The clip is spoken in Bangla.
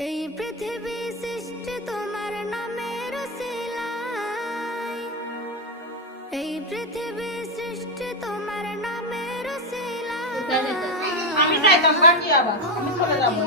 এই পৃথিবী সৃষ্টি তোমার নামের উসিলায়, এই পৃথিবী সৃষ্টি তোমার নামের উসিলায়। আমি যাইতাম বাকি আবার আমি চলে যাবো